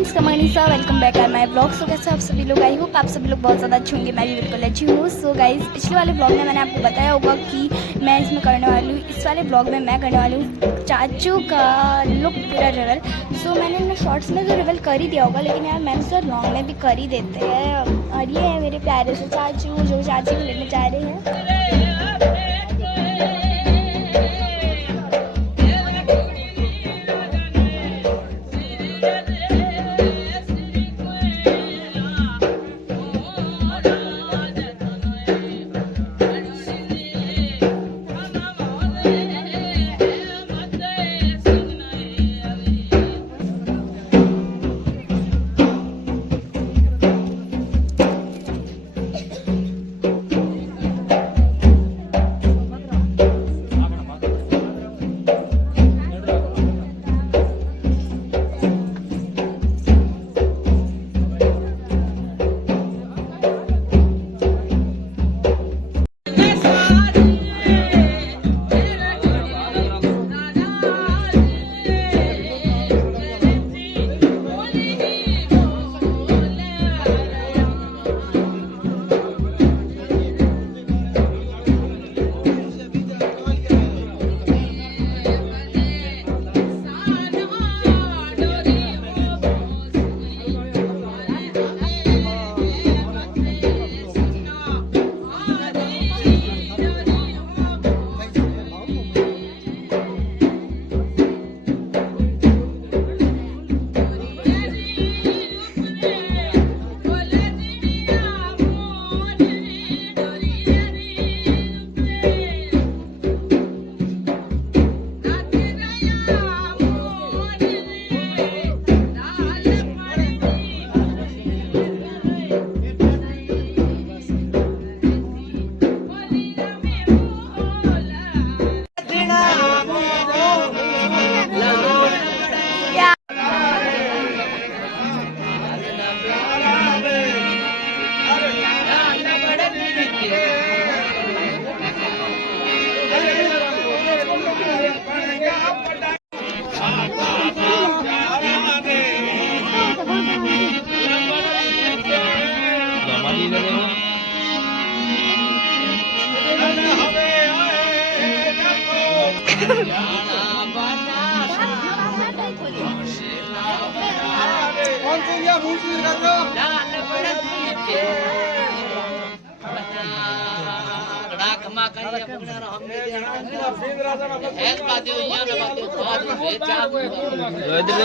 फ्रेंड्स, कमनीसा, welcome back our my blog. So कैसे आप सभी लोग, आई होप आप सभी लोग बहुत ज़्यादा अच्छे होंगे। मैं भी बिल्कुल अच्छी हूँ। सो गाइस, पिछले वाले ब्लॉग में मैंने आपको बताया होगा कि मैं इसमें करने वाली हूँ, इस वाले ब्लॉग में मैं करने वाली हूँ चाचू का लुक पूरा रिवल। सो मैंने शॉर्ट्स में तो रिवल कर ही दिया होगा, लेकिन यार मैंने सोचा लॉन्ग में भी कर ही देते हैं। और ये है मेरे प्यारे से चाचू जो चाची को लेने जा रहे हैं।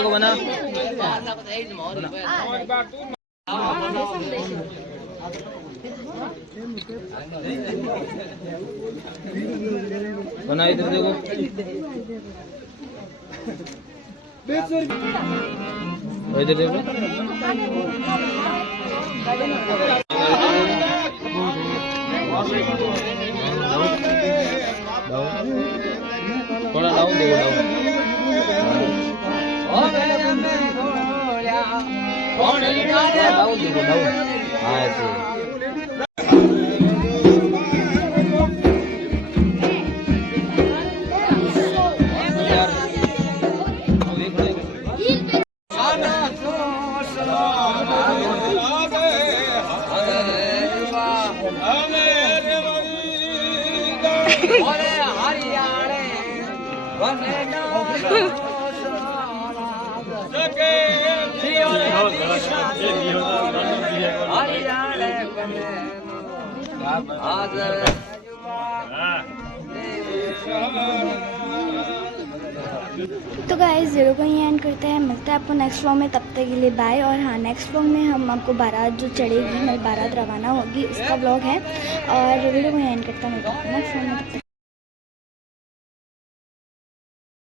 को बना बना इधर देखो इधर देखो थोड़ा डाउन देखो डाउन देखो डाउन। हाँ ऐसे तो गाइस, वीडियो को ही एंड करते हैं। मिलते हैं आपको नेक्स्ट व्लॉग में, तब तक के लिए बाय। और हाँ, नेक्स्ट व्लॉग में हम आपको बारात जो चढ़ेगी, मेरी बारात रवाना होगी, उसका व्लॉग है। और वीडियो को ही एंड करते हैं। मिलते हैं नेक्स्ट व्लॉग में, तब तक